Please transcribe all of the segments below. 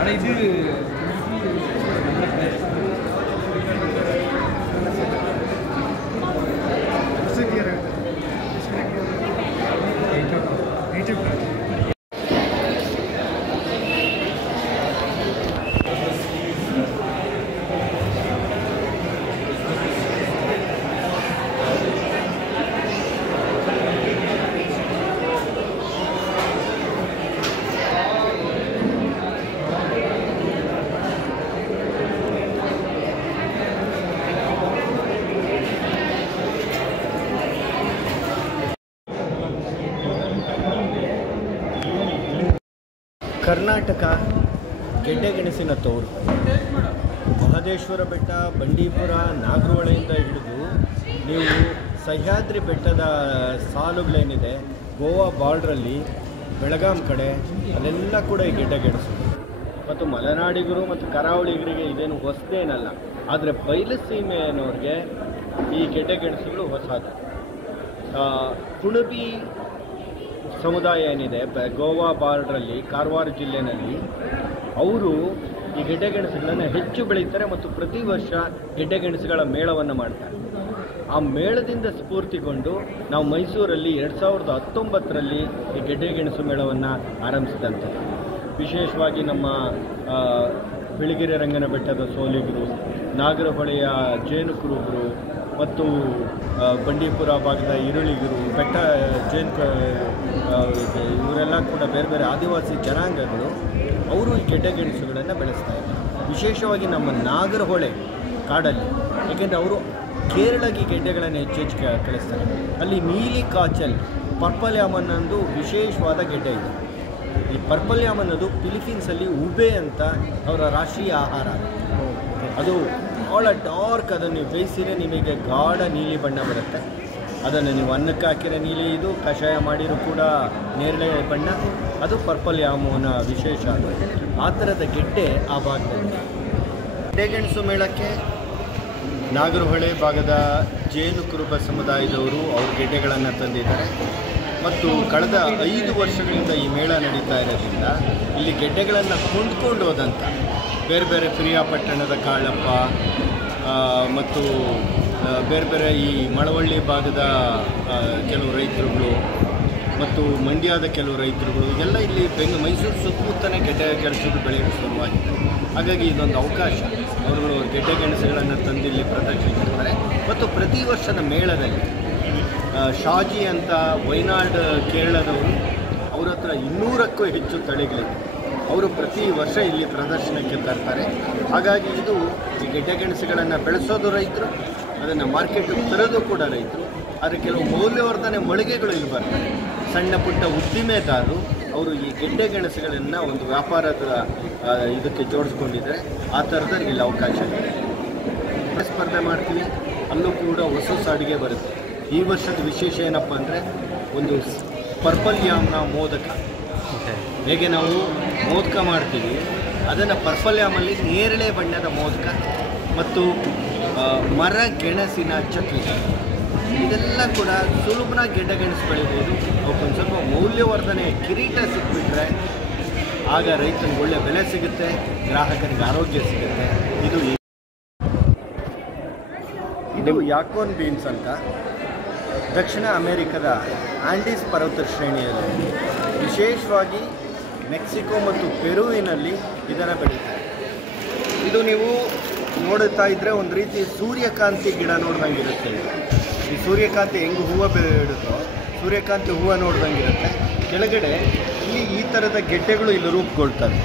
ஆனால் இது ಕರ್ನಾಟಕ ಗೆಡ್ಡೆಗೆಣಸಿನ ತೋರು. ಮಹದೇಶ್ವರ ಬೆಟ್ಟ, ಬಂಡೀಪುರ, ನಾಗರಹೊಳೆಯಿಂದ ಹಿಡಿದು ನೀವು ಸಹ್ಯಾದ್ರಿ ಬೆಟ್ಟದ ಸಾಲುಗಳೇನಿದೆ, ಗೋವಾ ಬಾರ್ಡ್ರಲ್ಲಿ ಬೆಳಗಾಂ ಕಡೆ ಅಲ್ಲೆಲ್ಲ ಕೂಡ ಈ ಗೆಡ್ಡೆಗೆಣಸು. ಮತ್ತು ಮಲೆನಾಡಿಗರು ಮತ್ತು ಕರಾವಳಿಗರಿಗೆ ಇದೇನು ಹೊಸದೇನಲ್ಲ. ಆದರೆ ಬಯಲುಸೀಮೆಯವ್ರಿಗೆ ಈ ಗೆಡ್ಡೆಗೆಣಸುಗಳು ಹೊಸದು. ಕುಣಬಿ ಸಮುದಾಯ ಏನಿದೆ ಗೋವಾ ಬಾರ್ಡ್ರಲ್ಲಿ, ಕಾರವಾರ ಜಿಲ್ಲೆಯಲ್ಲಿ, ಅವರು ಈ ಗೆಡ್ಡೆಗೆಣಸುಗಳನ್ನು ಹೆಚ್ಚು ಬೆಳೀತಾರೆ ಮತ್ತು ಪ್ರತಿ ವರ್ಷ ಗೆಡ್ಡೆಗೆಣಸುಗಳ ಮೇಳವನ್ನು ಮಾಡ್ತಾರೆ. ಆ ಮೇಳದಿಂದ ಸ್ಫೂರ್ತಿಗೊಂಡು ನಾವು ಮೈಸೂರಲ್ಲಿ 2019ರಲ್ಲಿ ಈ ಗೆಡ್ಡೆಗೆಣಸು ಮೇಳವನ್ನು ಆರಂಭಿಸಿದಂತೆ. ವಿಶೇಷವಾಗಿ ನಮ್ಮ ಬಿಳಿಗಿರಿ ರಂಗನ ಬೆಟ್ಟದ ಸೋಲಿಗರು, ನಾಗರಹೊಳೆಯ ಜೇನು ಕುರುಬರು ಮತ್ತು ಬಂಡೀಪುರ ಭಾಗದ ಈರುಳಿಗರು, ಬೆಟ್ಟ ಇವರೆಲ್ಲ ಕೂಡ ಬೇರೆ ಬೇರೆ ಆದಿವಾಸಿ ಜನಾಂಗಗಳು ಅವರು ಈ ಗೆಡ್ಡೆಗೆಣಸುಗಳನ್ನು ಬೆಳೆಸ್ತಾ ಇದ್ದಾರೆ. ವಿಶೇಷವಾಗಿ ನಮ್ಮ ನಾಗರಹೊಳೆ ಕಾಡಲ್ಲಿ, ಏಕೆಂದರೆ ಅವರು ಕೇರಳಕ್ಕೆ ಗೆಡ್ಡೆಗಳನ್ನು ಹೆಚ್ಚು ಕಳಿಸ್ತಾರೆ. ಅಲ್ಲಿ ನೀಲಿ ಕಾಚಲ್ ಪರ್ಪಲ್ ಯಾಮ್ ಅನ್ನೋದು ವಿಶೇಷವಾದ ಗೆಡ್ಡೆ ಇದೆ. ಈ ಪರ್ಪಲ್ ಯಾಮ್ ಅನ್ನೋದು ಫಿಲಿಪೀನ್ಸಲ್ಲಿ ಉಬೆ ಅಂತ ಅವರ ರಾಷ್ಟ್ರೀಯ ಆಹಾರ. ಅದು ಭಾಳ ಡಾರ್ಕ್, ಅದನ್ನು ನೀವು ಬೇಯಿಸಿದರೆ ನಿಮಗೆ ಗಾಢ ನೀಲಿ ಬಣ್ಣ ಬರುತ್ತೆ. ಅದನ್ನು ನೀವು ಅನ್ನಕ್ಕೆ ಹಾಕಿರೋ ನೀಲಿ, ಇದು ಕಷಾಯ ಮಾಡಿರೂ ಕೂಡ ನೇರಳೆ ಬಣ್ಣ, ಅದು ಪರ್ಪಲ್ ಯಾಮುನ ವಿಶೇಷ. ಅದು ಆ ಥರದ ಗೆಡ್ಡೆ ಆ ಭಾಗದಲ್ಲಿ. ಗೆಡ್ಡೆಗೆಣಸು ಮೇಳಕ್ಕೆ ನಾಗರಹೊಳೆ ಭಾಗದ ಜೇನು ಕುರುಬ ಸಮುದಾಯದವರು ಅವ್ರ ಗೆಡ್ಡೆಗಳನ್ನು ತಂದಿದ್ದಾರೆ. ಮತ್ತು ಕಳೆದ 5 ವರ್ಷಗಳಿಂದ ಈ ಮೇಳ ನಡೀತಾ ಇರೋದ್ರಿಂದ ಇಲ್ಲಿ ಗೆಡ್ಡೆಗಳನ್ನು ಕೊಂಡ್ಕೊಂಡು ಹೋದಂಥ ಬೇರೆ ಬೇರೆ ಪಿರಿಯಾಪಟ್ಟಣದ ಕಾಳಪ್ಪ ಮತ್ತು ಬೇರೆ ಬೇರೆ ಈ ಮಳವಳ್ಳಿ ಭಾಗದ ಕೆಲವು ರೈತರುಗಳು ಮತ್ತು ಮಂಡ್ಯದ ಕೆಲವು ರೈತರುಗಳು ಎಲ್ಲ ಇಲ್ಲಿ ಮೈಸೂರು ಸುತ್ತಮುತ್ತಲೇ ಗೆಡ್ಡೆಗೆಣಸುಗಳು ಬೆಳೆಯಲು ಶುರುವಾಗಿದೆ. ಹಾಗಾಗಿ ಇದೊಂದು ಅವಕಾಶ. ಅವರುಗಳು ಗೆಡ್ಡೆಗೆಣಸುಗಳನ್ನು ತಂದು ಇಲ್ಲಿ ಪ್ರದರ್ಶಿಸಿರ್ತಾರೆ. ಮತ್ತು ಪ್ರತಿ ವರ್ಷದ ಮೇಳದಲ್ಲಿ ಶಾಜಿ ಅಂತ ವಯನಾಡ್ ಕೇರಳದವರು, ಅವ್ರ ಹತ್ರ 200ಕ್ಕೂ ಹೆಚ್ಚು ತಳಿಗಳಿವೆ. ಅವರು ಪ್ರತಿ ವರ್ಷ ಇಲ್ಲಿ ಪ್ರದರ್ಶನಕ್ಕೆ ತರ್ತಾರೆ. ಹಾಗಾಗಿ ಇದು ಈ ಗೆಡ್ಡೆಗೆಣಸುಗಳನ್ನು ಬೆಳೆಸೋದು ರೈತರು, ಅದನ್ನು ಮಾರ್ಕೆಟಿಗೆ ತರೋದು ಕೂಡ ರೈತರು. ಆದರೆ ಕೆಲವು ಮೌಲ್ಯವರ್ಧನೆ ಮಳಿಗೆಗಳು ಇಲ್ಲಿ ಬರ್ತಾರೆ. ಸಣ್ಣ ಪುಟ್ಟ ಉದ್ದಿಮೆದಾರರು ಅವರು ಈ ಗೆಡ್ಡೆಗೆಣಸುಗಳನ್ನು ಒಂದು ವ್ಯಾಪಾರದ ಇದಕ್ಕೆ ಜೋಡಿಸ್ಕೊಂಡಿದ್ದಾರೆ. ಆ ಥರದಲ್ಲಿ ಇಲ್ಲಿ ಅವಕಾಶ ಇದೆ. ಸ್ಪರ್ಧೆ ಮಾಡ್ತೀವಿ, ಅಲ್ಲೂ ಕೂಡ ಹೊಸ ಅಡುಗೆ ಬರುತ್ತೆ. ಈ ವರ್ಷದ ವಿಶೇಷ ಏನಪ್ಪ ಅಂದರೆ ಒಂದು ಪರ್ಪಲ್ ಯಾಮ್ನ ಮೋದಕ. ಹೇಗೆ ನಾವು ಮೋದಕ ಮಾಡ್ತೀವಿ, ಅದನ್ನು ಪರ್ಪಲ್ ಯಾಮಲ್ಲಿ ನೇರಳೆ ಬಣ್ಣದ ಮೋದಕ ಮತ್ತು ಮರ ಗೆಣಸಿನ ಚಕ್ಲಿ, ಇದೆಲ್ಲ ಕೂಡ ಸುಲಭನ ಗೆಡ್ಡೆಗೆಣಸು ಬೆಳಿಬೋದು. ಅವಕ್ಕೊಂದು ಸ್ವಲ್ಪ ಮೌಲ್ಯವರ್ಧನೆ ಕಿರೀಟ ಸಿಕ್ಬಿಟ್ರೆ ಆಗ ರೈತನಿಗೆ ಒಳ್ಳೆ ಬೆಲೆ ಸಿಗುತ್ತೆ, ಗ್ರಾಹಕರಿಗೆ ಆರೋಗ್ಯ ಸಿಗುತ್ತೆ. ಇದು ಯಾಕೋನ್ ಬೀನ್ಸ್ ಅಂತ ದಕ್ಷಿಣ ಅಮೇರಿಕದ ಆಂಡೀಸ್ ಪರ್ವತ ಶ್ರೇಣಿಯಲ್ಲಿ, ವಿಶೇಷವಾಗಿ ಮೆಕ್ಸಿಕೋ ಮತ್ತು ಪೆರುವಿನಲ್ಲಿ ಇದನ್ನು ಬೆಳೀತಾರೆ. ಇದು ನೀವು ನೋಡುತ್ತಾ ಇದ್ದರೆ ಒಂದು ರೀತಿ ಸೂರ್ಯಕಾಂತಿ ಗಿಡ ನೋಡ್ದಂಗಿರುತ್ತೆ. ಈ ಸೂರ್ಯಕಾಂತಿ ಹೆಂಗೆ ಹೂವು ಬಿಡುತ್ತೋ ಸೂರ್ಯಕಾಂತಿ ಹೂವು ನೋಡ್ದಂಗಿರುತ್ತೆ. ಕೆಳಗಡೆ ಇಲ್ಲಿ ಈ ಥರದ ಗೆಡ್ಡೆಗಳು ಇಲ್ಲಿ ರೂಪುಗೊಳ್ತವೆ.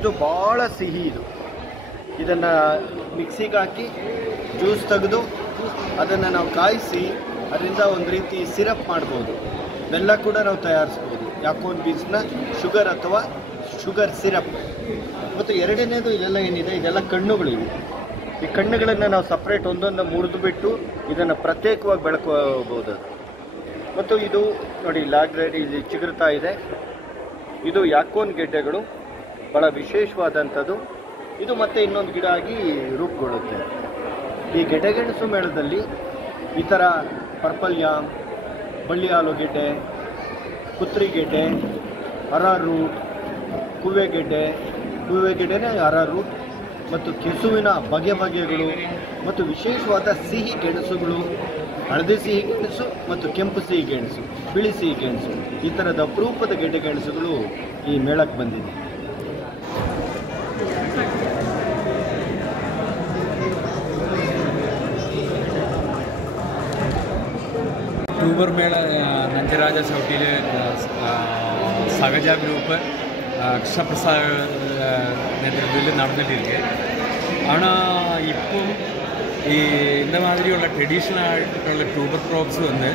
ಇದು ಭಾಳ ಸಿಹಿ. ಇದನ್ನು ಮಿಕ್ಸಿಗೆ ಹಾಕಿ ಜ್ಯೂಸ್ ತೆಗೆದು ಅದನ್ನು ನಾವು ಕಾಯಿಸಿ ಅದರಿಂದ ಒಂದು ರೀತಿ ಸಿರಪ್ ಮಾಡ್ಬೋದು. ಬೆಲ್ಲ ಕೂಡ ನಾವು ತಯಾರಿಸ್ಬೋದು. ಯಾಕೋನ್ ಬೀನ್ಸ್ನ ಶುಗರ್ ಅಥವಾ ಶುಗರ್ ಸಿರಪ್. ಮತ್ತು ಎರಡನೇದು ಇದೆಲ್ಲ ಏನಿದೆ, ಇದೆಲ್ಲ ಕಣ್ಣುಗಳಿವೆ. ಈ ಕಣ್ಣುಗಳನ್ನು ನಾವು ಸಪ್ರೇಟ್ ಒಂದೊಂದು ಮುರಿದು ಬಿಟ್ಟು ಇದನ್ನು ಪ್ರತ್ಯೇಕವಾಗಿ ಬೆಳ್ಕೋಬೋದು. ಮತ್ತು ಇದು ನೋಡಿ ಆಲ್ರೆಡಿ ಇಲ್ಲಿ ಚಿಗುರ್ತಾ ಇದೆ. ಇದು ಯಾಕೋನ್ ಗೆಡ್ಡೆಗಳು, ಭಾಳ ವಿಶೇಷವಾದಂಥದ್ದು. ಇದು ಮತ್ತೆ ಇನ್ನೊಂದು ಗಿಡ ಆಗಿ ರೂಪುಗೊಳ್ಳುತ್ತೆ. ಈ ಗೆಡ್ಡೆಗೆಣಸು ಮೇಳದಲ್ಲಿ ಈ ಥರ ಪರ್ಪಲ್ ಯಾಮ್, ಬಳ್ಳಿ ಆಲೂಗೆಡ್ಡೆ, ಕುತ್ರಿಗೆಡ್ಡೆ, ಅರಾರೂಟ್, ಕುವ್ವೆಗೆಡ್ಡೆ, ಹೂವಿಗೆಡೆನೇ ಅರಾರೂಟ್ ಮತ್ತು ಕೆಸುವಿನ ಬಗೆಗಳು ಮತ್ತು ವಿಶೇಷವಾದ ಸಿಹಿ ಗೆಣಸುಗಳು, ಹಳದಿ ಸಿಹಿ ಗೆಣಸು ಮತ್ತು ಕೆಂಪು ಸಿಹಿ ಗೆಣಸು, ಬಿಳಿ ಸಿಹಿ ಗೆಣಸು, ಈ ಥರದ ಅಪರೂಪದ ಗೆಡ್ಡೆ ಗೆಣಸುಗಳು ಈ ಮೇಳಕ್ಕೆ ಬಂದಿದೆ. ട്യൂബർ മേള നഞ്ചരാജ ചൗട്ടിയിൽ സഹജ ഗ്രൂപ്പ് കൃഷ്ണപ്രസാദ് നേതൃത്വത്തിൽ നടന്നിട്ടിരിക്കെ. ஆனால் இப்போ இந்த மாதிரிയുള്ള ട്രഡീഷണൽ ആയിട്ടുള്ള ട്യൂബർ ക്രോപ്സ് വന്ന്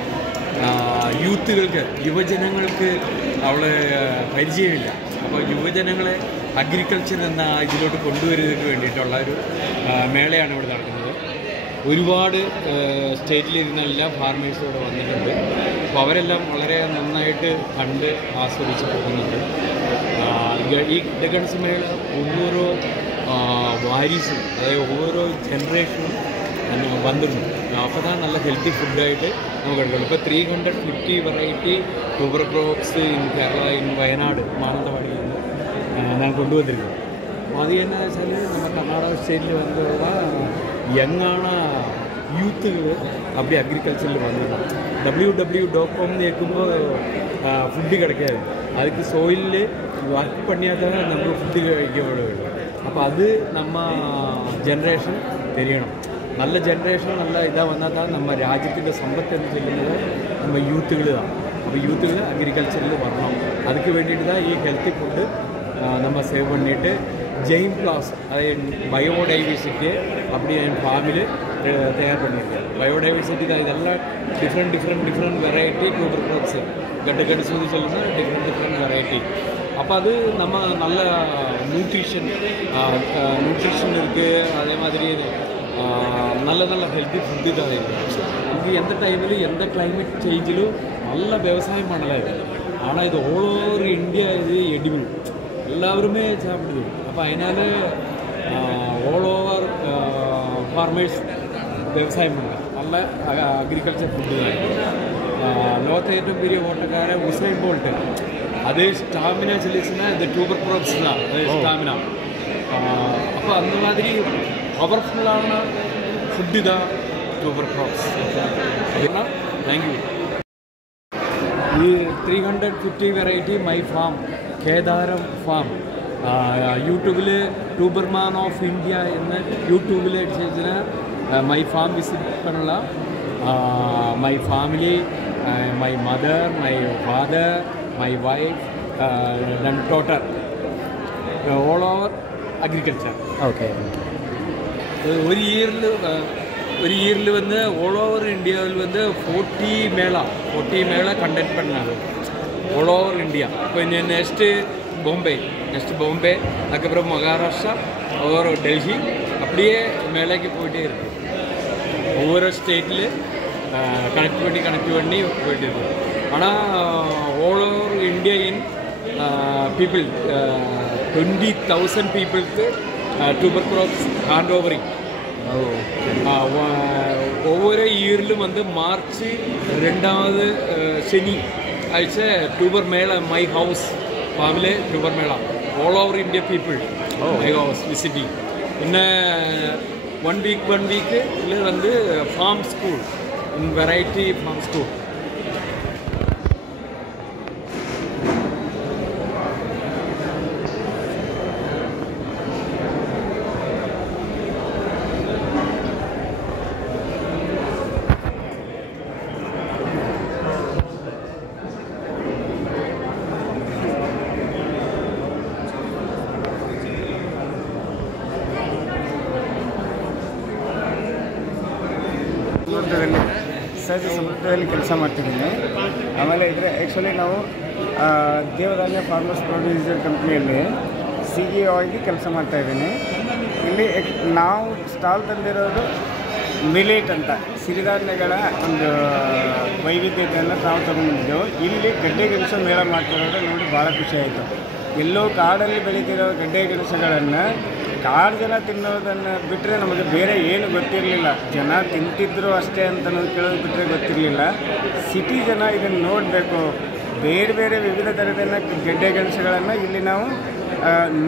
യൂത്തുകൾക്ക് യുവജനങ്ങൾക്ക് അവളെ പരിചയമില്ല. അപ്പോൾ യുവജനങ്ങളെ അഗ്രികൾച്ചർ എന്ന ഇതിലോട്ട് കൊണ്ടുവരുന്നതിന് വേണ്ടിയിട്ടുള്ള ഒരു മേളയാണ് ഇവിടെ നടക്കുന്നത്. ഒരുപാട് സ്റ്റേറ്റിലിരുന്ന എല്ലാ ഫാർമേഴ്സും ഇവിടെ വന്നിട്ടുണ്ട്. അപ്പോൾ അവരെല്ലാം വളരെ നന്നായിട്ട് കണ്ട് ആസ്വദിച്ച് പോകുന്നുണ്ട്. ഈ ಗೆಡ್ಡೆಗೆಣಸು ಮೇಳ ഓരോ വാരീസും, അതായത് ഓരോ ജനറേഷനും വന്നിരുന്നു. അപ്പോൾ தான் நல்ல ഹെൽത്തി ഫുഡായിട്ട് നമുക്ക് എടുക്കുള്ളൂ. ഇപ്പോൾ 350 variety tuber crops in Kerala, in Wayanad മാനന്തവാടിയിൽ നിന്ന് ഞാൻ കൊണ്ടുവന്നിരിക്കുന്നത്. അപ്പോൾ അത് என்ன വെച്ചാൽ நம்ம கர்நாடக ஸ்டேட்டில் வந்துள்ள யங்கான யூத்துகள் அப்படி அக்ரிகல்ச்சரில் வந்துடும். www.com கேட்கும்போது ஃபுட்டு கிடைக்காது. அதுக்கு சோயிலில் ஒர்க் பண்ணியால் தான் நம்ம ஃபுட்டு കഴിக்க வேண்டும். അപ്പോൾ അത് நம்ம ജനറേഷൻ தெரியணும். നല്ല ജനറേഷൻ നല്ല ഇதாக വന്നാൽ தான் நம்ம രാജ്യത്തിൻ്റെ സമ്പത്ത് എന്ന് ചെല്ലുന്നത് நம்ம യൂത്തുകൾ தான். അപ്പോൾ യൂത്തുകൾ അഗ്രികൾച്ചറിൽ വരണം. அதுக்கு வேண்டிட்டு தான் ഈ ഹെൽത്തി ഫുഡ് நம்ம சேவ் பண்ணிவிட்டு ஜெயின் கிளாஸ், அதாவது பயோடைவர்சிட்டி அப்படி என் ஃபார்மில் தயார் பண்ணியிருக்கேன். பயோடைவர்சிட்டி தான் இதெல்லாம் டிஃப்ரெண்ட் வெரைட்டி ട്യൂബർ ക്രോപ്സ് ಗೆಡ್ಡೆಗೆಣಸು சொல்லுன்னா டிஃப்ரெண்ட் வெரைட்டி. அப்போ அது நம்ம நல்ல நியூட்ரிஷன் இருக்குது. அதே மாதிரி நல்ல ஹெல்த்தி ஃபுட்டு தான் இருக்குது. இது எந்த டைமிலும் எந்த கிளைமேட் சேஞ்சிலும் நல்ல விவசாயம் பண்ணலாம் இது. ஆனால் இது ஆல் ஓவர் இந்தியா இது எடிபிள், எல்லாருமே சாப்பிடுது. അപ്പോൾ അതിനാൽ ഓൾ ഓവർ ഫാർമേഴ്സ് വ്യവസായം ഉണ്ട്. നല്ല അഗ്രികൾച്ചർ ഫുഡ് തന്നെ. ലോകത്തെ ഏറ്റവും വലിയ ഓട്ടക്കാരൻ ഉസൈൻ ബോൾട്ട്, അത് സ്റ്റാമിന ചെല്ലിച്ചിന ഇത് ട്യൂബർ ക്രോപ്സ് தான் സ്റ്റാമിന. അപ്പോൾ அந்த மாதிரி பவர்ஃபுல்லான ஃபுட்டு தான் ട്യൂബർ ക്രോപ്സ്. Thank you. ഈ 350 variety my farm Kedaram farm യൂട്യൂബിൽ ട്യൂബർമാൻ ഓഫ് ഇന്ത്യ എന്ന് യൂട്യൂബിൽ അടിച്ചതിന് മൈ ഫാം വിസിറ്റ് பண்ணலாம். My family, my mother, my father, my wife, then daughter, all over agriculture. Okay. ഒരു ഇയറിൽ வந்து all over இந்தியாவில் வந்து 40 மேளா கண்டக்ட் பண்ணாங்க all over இந்தியா. இப்போ நெக்ஸ்ட்டு பாம்பே, அதுக்கப்புறம் மகாராஷ்டிரா, ஒரு டெல்லி, அப்படியே மேலேக்கு போயிட்டே இருக்குது. ஒவ்வொரு ஸ்டேட்டில் கனெக்ட் பண்ணி போயிட்டு இருக்குது. ஆனால் all over India in people 20,000 பீப்புளுக்கு ട്യൂബർ ക്രോപ്സ് ഹാൻഡ് ഓവറിങ്. ஒவ்வொரு இயரிலும் வந்து மார்ச் 2வது ശനി ആഴ്ച ട്യൂബർ മേള മൈ ഹൗസ് ഫാമിലെ tuber mela all over India people my house visiting. പിന്നെ one week வந்து farm school, variety farm school. ಸಹಜ ಸಮೃದ್ಧದಲ್ಲಿ ಕೆಲಸ ಮಾಡ್ತಿದ್ದೀನಿ. ಆಮೇಲೆ ಇದರ ಆ್ಯಕ್ಚುಲಿ ನಾವು ದೇವಧಾನ್ಯ ಫಾರ್ಮರ್ಸ್ ಪ್ರೊಡ್ಯೂಸರ್ ಕಂಪ್ನಿಯಲ್ಲಿ CEO ಆಗಿ ಕೆಲಸ ಮಾಡ್ತಾಯಿದ್ದೀನಿ. ಇಲ್ಲಿ ನಾವು ಸ್ಟಾಲ್ ತಂದಿರೋದು ಮಿಲೇಟ್ ಅಂತ ಸಿರಿಧಾನ್ಯಗಳ ಒಂದು ವೈವಿಧ್ಯತೆಯನ್ನು ನಾವು ತಗೊಂಡಿದ್ದೆವು. ಇಲ್ಲಿ ಗೆಡ್ಡೆಗೆಣಸು ಮೇಳ ಮಾಡ್ತಿರೋದು ನೋಡಿ ಭಾಳ ಖುಷಿ ಆಯಿತು. ಎಲ್ಲೋ ಕಾಡಲ್ಲಿ ಬೆಳೀತಿರೋ ಗೆಡ್ಡೆಗೆಣಸುಗಳನ್ನು ಕಾಡು ಜನ ತಿನ್ನೋದನ್ನು ಬಿಟ್ಟರೆ ನಮಗೆ ಬೇರೆ ಏನು ಗೊತ್ತಿರಲಿಲ್ಲ. ಜನ ತಿಂತಿದ್ರು ಅಷ್ಟೇ ಅಂತ ಕೇಳೋದು ಬಿಟ್ಟರೆ ಗೊತ್ತಿರಲಿಲ್ಲ. ಸಿಟಿ ಜನ ಇದನ್ನು ನೋಡಬೇಕು, ಬೇರೆ ಬೇರೆ ವಿವಿಧ ಥರದ ಗೆಡ್ಡೆಗೆಣಸುಗಳನ್ನು ಇಲ್ಲಿ ನಾವು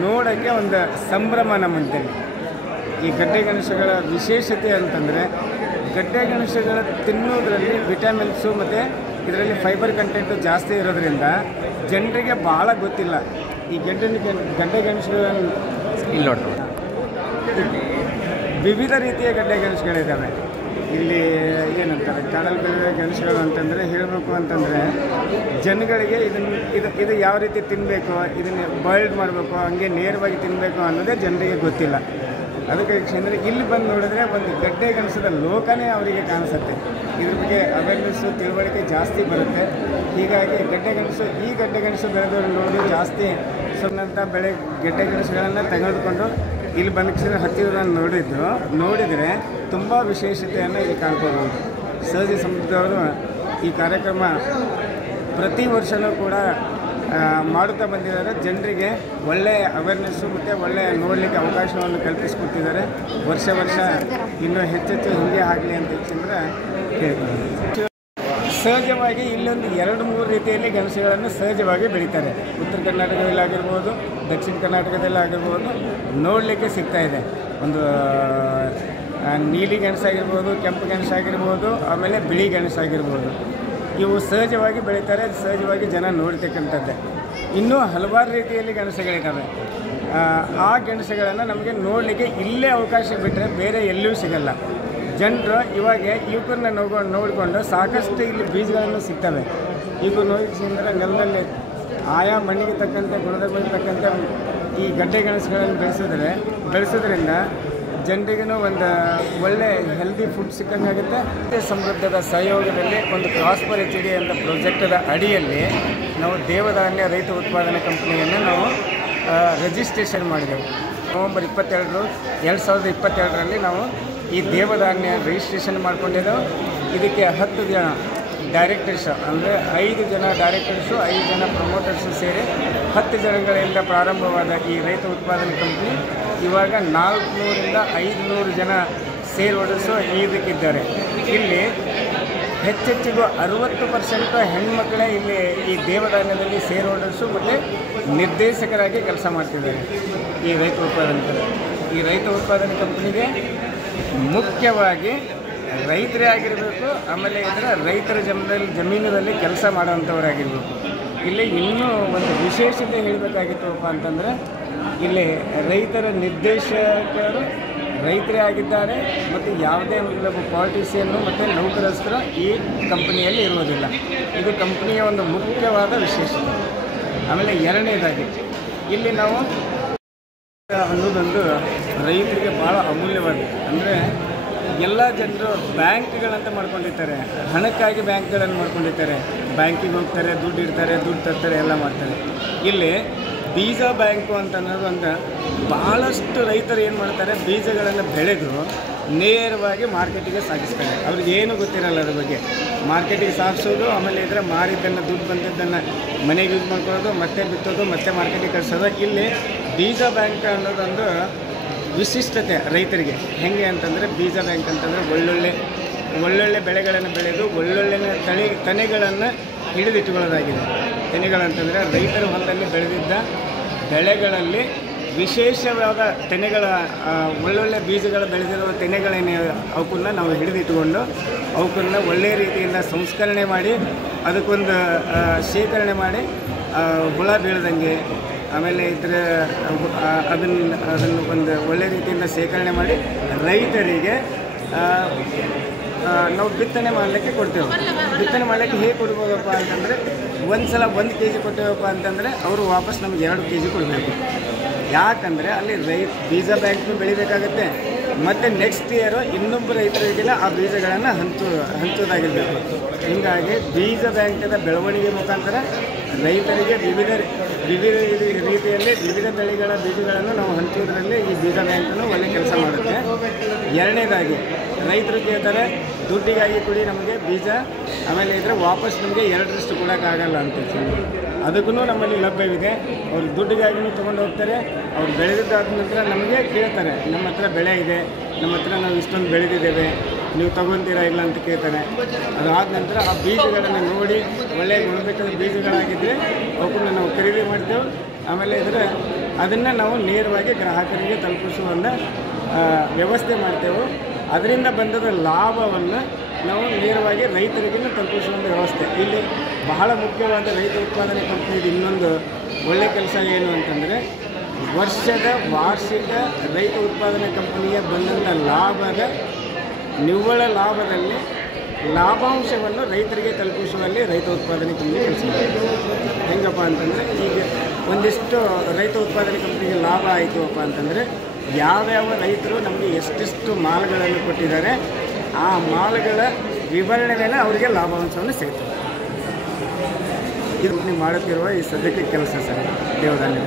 ನೋಡೋಕ್ಕೆ ಒಂದು ಸಂಭ್ರಮ ನಮ್ಮಂತೇಳಿ. ಈ ಗಡ್ಡೆ ಗೆಣಸುಗಳ ವಿಶೇಷತೆ ಅಂತಂದರೆ ಗಡ್ಡೆ ಗೆಣಸುಗಳ ತಿನ್ನೋದ್ರಲ್ಲಿ ವಿಟಮಿನ್ಸು ಮತ್ತು ಇದರಲ್ಲಿ ಫೈಬರ್ ಕಂಟೆಂಟು ಜಾಸ್ತಿ ಇರೋದ್ರಿಂದ ಜನರಿಗೆ ಭಾಳ ಗೊತ್ತಿಲ್ಲ. ಈ ಗಡ್ಡೆ ಗೆಣಸುಗಳನ್ನು ಇಲ್ಲ ವಿವಿಧ ರೀತಿಯ ಗಡ್ಡೆ ಗೆಣಸುಗಳಿದ್ದಾವೆ. ಇಲ್ಲಿ ಏನಂತಾರೆ ಕಡಲ್ ಬೆಳೆದ ಗೆಣಸುಗಳು ಅಂತಂದರೆ ಹೇಳಬೇಕು ಅಂತಂದರೆ ಜನಗಳಿಗೆ ಇದು ಯಾವ ರೀತಿ ತಿನ್ನಬೇಕು, ಇದನ್ನು ಬಾಯ್ಲ್ಡ್ ಮಾಡಬೇಕು, ಹಂಗೆ ನೇರವಾಗಿ ತಿನ್ನಬೇಕು ಅನ್ನೋದೇ ಜನರಿಗೆ ಗೊತ್ತಿಲ್ಲ. ಅದಕ್ಕೆ ಅಂದರೆ ಇಲ್ಲಿ ಬಂದು ನೋಡಿದ್ರೆ ಒಂದು ಗಡ್ಡೆ ಗೆಣಸದ ಲೋಕನೇ ಅವರಿಗೆ ಕಾಣಿಸುತ್ತೆ. ಇದ್ರ ಬಗ್ಗೆ ಅವೇರ್ನೆಸ್ಸು ತಿಳುವಳಿಕೆ ಜಾಸ್ತಿ ಬರುತ್ತೆ. ಹೀಗಾಗಿ ಈ ಗಡ್ಡೆ ಗೆಣಸು ಬೆಳೆದವರು ನೋಡಿ ಜಾಸ್ತಿ ಸುಮ್ಮನಂಥ ಗಡ್ಡೆ ಗೆಣಸುಗಳನ್ನು ತೆಗೆದುಕೊಂಡು ಇಲ್ಲಿ ಬಂದ ಹತ್ತಿರದನ್ನು ನೋಡಿದರೆ ತುಂಬ ವಿಶೇಷತೆಯನ್ನು ಇಲ್ಲಿ ಕಾಣ್ಕೋಬೋದು. ಸಹಜ ಸಮುದ್ರದವರು ಈ ಕಾರ್ಯಕ್ರಮ ಪ್ರತಿ ವರ್ಷವೂ ಕೂಡ ಮಾಡುತ್ತಾ ಬಂದಿದ್ದಾರೆ. ಜನರಿಗೆ ಒಳ್ಳೆಯ ಅವೇರ್ನೆಸ್ಸು ಮತ್ತು ಒಳ್ಳೆಯ ನೋಡಲಿಕ್ಕೆ ಅವಕಾಶವನ್ನು ಕಲ್ಪಿಸಿಕೊಟ್ಟಿದ್ದಾರೆ. ವರ್ಷ ಇನ್ನೂ ಹೆಚ್ಚೆಚ್ಚು ಹಿಂಗೆ ಆಗಲಿ ಅಂತ ಹೆಚ್ಚಂದ್ರೆ ಹೇಳ್ತಾರೆ. ಸಹಜವಾಗಿ ಇಲ್ಲೊಂದು 2-3 ರೀತಿಯಲ್ಲಿ ಗೆಣಸುಗಳನ್ನು ಸಹಜವಾಗಿ ಬೆಳೀತಾರೆ. ಉತ್ತರ ಕರ್ನಾಟಕದಲ್ಲಾಗಿರ್ಬೋದು, ದಕ್ಷಿಣ ಕರ್ನಾಟಕದಲ್ಲಾಗಿರ್ಬೋದು ನೋಡಲಿಕ್ಕೆ ಸಿಗ್ತಾಯಿದೆ. ಒಂದು ನೀಲಿ ಗೆಣಸಾಗಿರ್ಬೋದು, ಕೆಂಪು ಗೆಣಸಾಗಿರ್ಬೋದು, ಆಮೇಲೆ ಬಿಳಿ ಗೆಣಸಾಗಿರ್ಬೋದು. ಇವು ಸಹಜವಾಗಿ ಬೆಳೀತಾರೆ, ಸಹಜವಾಗಿ ಜನ ನೋಡ್ತಕ್ಕಂಥದ್ದೇ. ಇನ್ನೂ ಹಲವಾರು ರೀತಿಯಲ್ಲಿ ಗೆಣಸುಗಳಿದ್ದಾವೆ. ಆ ಗೆಣಸುಗಳನ್ನು ನಮಗೆ ನೋಡಲಿಕ್ಕೆ ಇಲ್ಲೇ ಅವಕಾಶ ಬಿಟ್ಟರೆ ಬೇರೆ ಎಲ್ಲೂ ಸಿಗಲ್ಲ. ಜನರು ಇವಾಗ ಇವಕ್ಕನ್ನ ನೋಡಿಕೊಂಡು ಸಾಕಷ್ಟು ಇಲ್ಲಿ ಬೀಜಗಳನ್ನು ಸಿಗ್ತವೆ. ಈಗ ನೋಡಿದ್ರೆ ನೆಲದಲ್ಲಿ ಆಯಾ ಮಣ್ಣಿಗೆ ತಕ್ಕಂತೆ ಗುಣಧರ್ಮಕ್ಕೆ ತಕ್ಕಂತೆ ಈ ಗಡ್ಡೆ ಗೆಣಸುಗಳನ್ನು ಬೆಳೆಸೋದ್ರಿಂದ ಜನರಿಗೂ ಒಂದು ಒಳ್ಳೆ ಹೆಲ್ದಿ ಫುಡ್ ಸಿಕ್ಕಂಗಾಗುತ್ತೆ. ಸಮೃದ್ಧದ ಸಹಯೋಗದಲ್ಲಿ ಒಂದು ಪ್ರಾಸ್ಪರ್ HD ಅಂತ ಪ್ರಾಜೆಕ್ಟದ ಅಡಿಯಲ್ಲಿ ನಾವು ದೇವಧಾನ್ಯ ರೈತ ಉತ್ಪಾದನಾ ಕಂಪನಿಯನ್ನು ನಾವು ರಿಜಿಸ್ಟ್ರೇಷನ್ ಮಾಡಿದೆವು. ನವೆಂಬರ್ 22, 2022ರಲ್ಲಿ ನಾವು ಈ ದೇವಧಾನ್ಯ ರಿಜಿಸ್ಟ್ರೇಷನ್ ಮಾಡ್ಕೊಂಡಿದ್ದೆವು. ಇದಕ್ಕೆ 10 ಜನ ಡೈರೆಕ್ಟರ್ಸ್ ಅಂದರೆ 5 ಜನ ಡೈರೆಕ್ಟರ್ಸು, 5 ಜನ ಪ್ರಮೋಟರ್ಸು ಸೇರಿ 10 ಜನಗಳಿಂದ ಪ್ರಾರಂಭವಾದ ಈ ರೈತ ಉತ್ಪಾದನಾ ಕಂಪನಿ ಇವಾಗ 400ರಿಂದ 500 ಜನ ಸೇರ್ ಹೋಲ್ಡರ್ಸು ಇದಕ್ಕಿದ್ದಾರೆ. ಇಲ್ಲಿ ಹೆಚ್ಚೆಚ್ಚಿಗೂ 60% ಹೆಣ್ಮಕ್ಕಳೇ ಇಲ್ಲಿ ಈ ದೇವಧಾನ್ಯದಲ್ಲಿ ಸೇರ್ ಹೋಲ್ಡರ್ಸು ಮತ್ತು ನಿರ್ದೇಶಕರಾಗಿ ಕೆಲಸ ಮಾಡ್ತಿದ್ದಾರೆ. ಈ ರೈತ ಉತ್ಪಾದನಾ ಕಂಪನಿಗೆ ಮುಖ್ಯವಾಗಿ ರೈತರೇ ಆಗಿರಬೇಕು, ಆಮೇಲೆ ರೈತರ ಜಮೀನಿನಲ್ಲಿ ಕೆಲಸ ಮಾಡೋವಂಥವರಾಗಿರ್ಬೇಕು. ಇಲ್ಲಿ ಇನ್ನೂ ಒಂದು ವಿಶೇಷತೆ ಹೇಳಬೇಕಾಗಿತ್ತಪ್ಪ ಅಂತಂದರೆ ಇಲ್ಲಿ ರೈತರ ನಿರ್ದೇಶಕರು ರೈತರೇ ಆಗಿದ್ದಾರೆ ಮತ್ತು ಯಾವುದೇ ಪಾಲಿಟಿಷಿಯನ್ನು ಮತ್ತು ನೌಕರಸ್ಥರು ಈ ಕಂಪನಿಯಲ್ಲಿ ಇರುವುದಿಲ್ಲ. ಇದು ಕಂಪನಿಯ ಒಂದು ಮುಖ್ಯವಾದ ವಿಶೇಷತೆ. ಆಮೇಲೆ ಎರಡನೇದಾಗಿ ಇಲ್ಲಿ ನಾವು ಅನ್ನೋದೊಂದು ರೈತರಿಗೆ ಭಾಳ ಅಮೂಲ್ಯವಾಗಿದೆ. ಅಂದರೆ ಎಲ್ಲ ಜನರು ಬ್ಯಾಂಕ್ಗಳಂತ ಮಾಡ್ಕೊಂಡಿರ್ತಾರೆ, ಹಣಕ್ಕಾಗಿ ಬ್ಯಾಂಕ್ಗಳನ್ನು ಮಾಡ್ಕೊಂಡಿರ್ತಾರೆ. ಬ್ಯಾಂಕಿಗೆ ಹೋಗ್ತಾರೆ, ದುಡ್ಡು ಇಡ್ತಾರೆ, ದುಡ್ಡು ತರ್ತಾರೆ, ಎಲ್ಲ ಮಾಡ್ತಾರೆ. ಇಲ್ಲಿ ಬೀಜ ಬ್ಯಾಂಕು ಅಂತ ಅನ್ನೋದು ಒಂದು ಭಾಳಷ್ಟು ರೈತರು ಏನು ಮಾಡ್ತಾರೆ, ಬೀಜಗಳನ್ನು ಬೆಳೆದು ನೇರವಾಗಿ ಮಾರ್ಕೆಟಿಗೆ ಸಾಗಿಸ್ತಾರೆ. ಅವ್ರಿಗೆ ಏನೂ ಗೊತ್ತಿರಲ್ಲ ಅದ್ರ ಬಗ್ಗೆ. ಮಾರ್ಕೆಟಿಗೆ ಸಾಗಿಸೋದು, ಆಮೇಲೆ ಮಾರಿದ್ದನ್ನು ದುಡ್ಡು ಬಂದಿದ್ದನ್ನು ಮನೆಗೆ ಯೂಸ್ ಮಾಡ್ಕೊಳ್ಳೋದು, ಮತ್ತೆ ಬಿತ್ತೋದು, ಮತ್ತೆ ಮಾರ್ಕೆಟಿಗೆ ಕಳಿಸೋದು. ಇಲ್ಲಿ ಬೀಜ ಬ್ಯಾಂಕ್ ಅನ್ನೋದೊಂದು ವಿಶಿಷ್ಟತೆ ರೈತರಿಗೆ. ಹೇಗೆ ಅಂತಂದರೆ ಬೀಜ ಬ್ಯಾಂಕ್ ಅಂತಂದರೆ ಒಳ್ಳೊಳ್ಳೆ ಬೆಳೆಗಳನ್ನು ಬೆಳೆದು ಒಳ್ಳೊಳ್ಳೆ ತೆನೆಗಳನ್ನು ಹಿಡಿದಿಟ್ಟುಕೊಳ್ಳೋದಾಗಿದೆ. ತೆನೆಗಳಂತಂದರೆ ರೈತರ ಹೊಲದಲ್ಲಿ ಬೆಳೆದಿದ್ದ ಬೆಳೆಗಳಲ್ಲಿ ವಿಶೇಷವಾದ ತೆನೆಗಳ ಒಳ್ಳೊಳ್ಳೆ ಬೀಜಗಳು ಬೆಳೆದಿರುವ ತೆನೆಗಳೇನೇ ಅವಕ್ಕನ್ನು ನಾವು ಹಿಡಿದಿಟ್ಟುಕೊಂಡು ಅವಕ್ಕನ್ನು ಒಳ್ಳೆಯ ರೀತಿಯಿಂದ ಸಂಸ್ಕರಣೆ ಮಾಡಿ ಅದಕ್ಕೊಂದು ಶೇಖರಣೆ ಮಾಡಿ ಹುಳ ಬೀಳದಂಗೆ, ಆಮೇಲೆ ಅದನ್ನು ಒಂದು ಒಳ್ಳೆಯ ರೀತಿಯಿಂದ ಶೇಖರಣೆ ಮಾಡಿ ರೈತರಿಗೆ ನಾವು ಬಿತ್ತನೆ ಮಾಡಲಿಕ್ಕೆ ಕೊಡ್ತೇವೆ. ಬಿತ್ತನೆ ಮಾಡಲಿಕ್ಕೆ ಹೇಗೆ ಕೊಡ್ಬೋದಪ್ಪ ಅಂತಂದರೆ ಒಂದು ಸಲ 1 kg ಕೊಟ್ಟೇವಪ್ಪ ಅಂತಂದರೆ ಅವರು ವಾಪಸ್ ನಮಗೆ 2 kg ಕೊಡಬೇಕು. ಯಾಕಂದರೆ ಅಲ್ಲಿ ಬೀಜ ಬ್ಯಾಂಕ್ನು ಬೆಳಿಬೇಕಾಗತ್ತೆ, ಮತ್ತು ನೆಕ್ಸ್ಟ್ ಇಯರು ಇನ್ನೊಬ್ಬ ರೈತರಿಗೆ ಆ ಬೀಜಗಳನ್ನು ಹಂಚೋದಾಗಿರಬೇಕು. ಹೀಗಾಗಿ ಬೀಜ ಬ್ಯಾಂಕದ ಬೆಳವಣಿಗೆ ಮುಖಾಂತರ ರೈತರಿಗೆ ವಿವಿಧ ರೀತಿಯಲ್ಲಿ ವಿವಿಧ ತಳಿಗಳ ಬೀಜಗಳನ್ನು ನಾವು ಹಂಚೋದ್ರಲ್ಲಿ ಈ ಬೀಜ ಬ್ಯಾಂಕನ್ನು ಒಳ್ಳೆ ಕೆಲಸ ಮಾಡುತ್ತೆ. ಎರಡನೇದಾಗಿ ರೈತರು ಕೇಳ್ತಾರೆ, ದುಡ್ಡಿಗಾಗಿ ಕೊಡಿ ನಮಗೆ ಬೀಜ, ಆಮೇಲೆ ವಾಪಸ್ ನಮಗೆ 2ರಷ್ಟು ಕೊಡೋಕ್ಕಾಗಲ್ಲ ಅಂತ ಹೇಳಿ. ಅದಕ್ಕೂ ನಮ್ಮಲ್ಲಿ ಲಭ್ಯವಿದೆ. ಅವರು ದುಡ್ಡಿಗಾಗಿನೂ ತೊಗೊಂಡು ಹೋಗ್ತಾರೆ. ಅವ್ರು ಬೆಳೆದಿದ್ದಾದ ನಂತರ ನಮಗೆ ಕೇಳ್ತಾರೆ, ನಮ್ಮ ಹತ್ರ ಬೆಳೆ ಇದೆ, ನಮ್ಮ ಹತ್ರ ನಾವು ಇಷ್ಟೊಂದು ಬೆಳೆದಿದ್ದೇವೆ, ನೀವು ತೊಗೊತೀರಾ ಇಲ್ಲ ಅಂತ ಕೇಳ್ತಾರೆ. ಅದಾದ ನಂತರ ಆ ಬೀಜಗಳನ್ನು ನೋಡಿ ಒಳ್ಳೆಯ ಗುಣಮಟ್ಟದ ಬೀಜಗಳಾಗಿದ್ದರೆ ಅವಕ್ಕನ್ನು ನಾವು ಖರೀದಿ ಮಾಡ್ತೇವೆ. ಆಮೇಲೆ ಅದನ್ನು ನಾವು ನೇರವಾಗಿ ಗ್ರಾಹಕರಿಗೆ ತಲುಪಿಸುವಂಥ ವ್ಯವಸ್ಥೆ ಮಾಡ್ತೇವೆ. ಅದರಿಂದ ಬಂದದ ಲಾಭವನ್ನು ನಾವು ನೇರವಾಗಿ ರೈತರಿಗೆ ತಲುಪಿಸುವಂಥ ವ್ಯವಸ್ಥೆ. ಇಲ್ಲಿ ಬಹಳ ಮುಖ್ಯವಾದ ರೈತ ಉತ್ಪಾದನೆ ಕಂಪ್ನಿದು ಇನ್ನೊಂದು ಒಳ್ಳೆಯ ಕೆಲಸ ಏನು ಅಂತಂದರೆ, ವರ್ಷದ ವಾರ್ಷಿಕ ರೈತ ಉತ್ಪಾದನೆ ಕಂಪನಿಗೆ ಬಂದಂಥ ಲಾಭದ ನಿವ್ವಳ ಲಾಭದಲ್ಲಿ ಲಾಭಾಂಶವನ್ನು ರೈತರಿಗೆ ತಲುಪಿಸುವಲ್ಲಿ ರೈತ ಉತ್ಪಾದನೆ ಕಂಪನಿ ಕೆಲಸ ಮಾಡ್ತಾರೆ. ಹೆಂಗಪ್ಪ ಅಂತಂದರೆ, ಈಗ ಒಂದಿಷ್ಟು ರೈತ ಉತ್ಪಾದನೆ ಕಂಪನಿಗೆ ಲಾಭ ಆಯಿತುಪ್ಪ ಅಂತಂದರೆ, ಯಾವ್ಯಾವ ರೈತರು ನಮಗೆ ಎಷ್ಟೆಷ್ಟು ಮಾಲ್ಗಳನ್ನು ಕೊಟ್ಟಿದ್ದಾರೆ ಆ ಮಾಲ್ಗಳ ವಿವರಣೆ ಮೇಲೆ ಅವರಿಗೆ ಲಾಭಾಂಶವನ್ನು ಸಿಗ್ತದೆ. ಇದು ನೀವು ಮಾಡುತ್ತಿರುವ ಈ ಸದ್ಯಕ್ಕೆ ಕೆಲಸ ಸರ್ ದೇವಧಾನ್ಯ.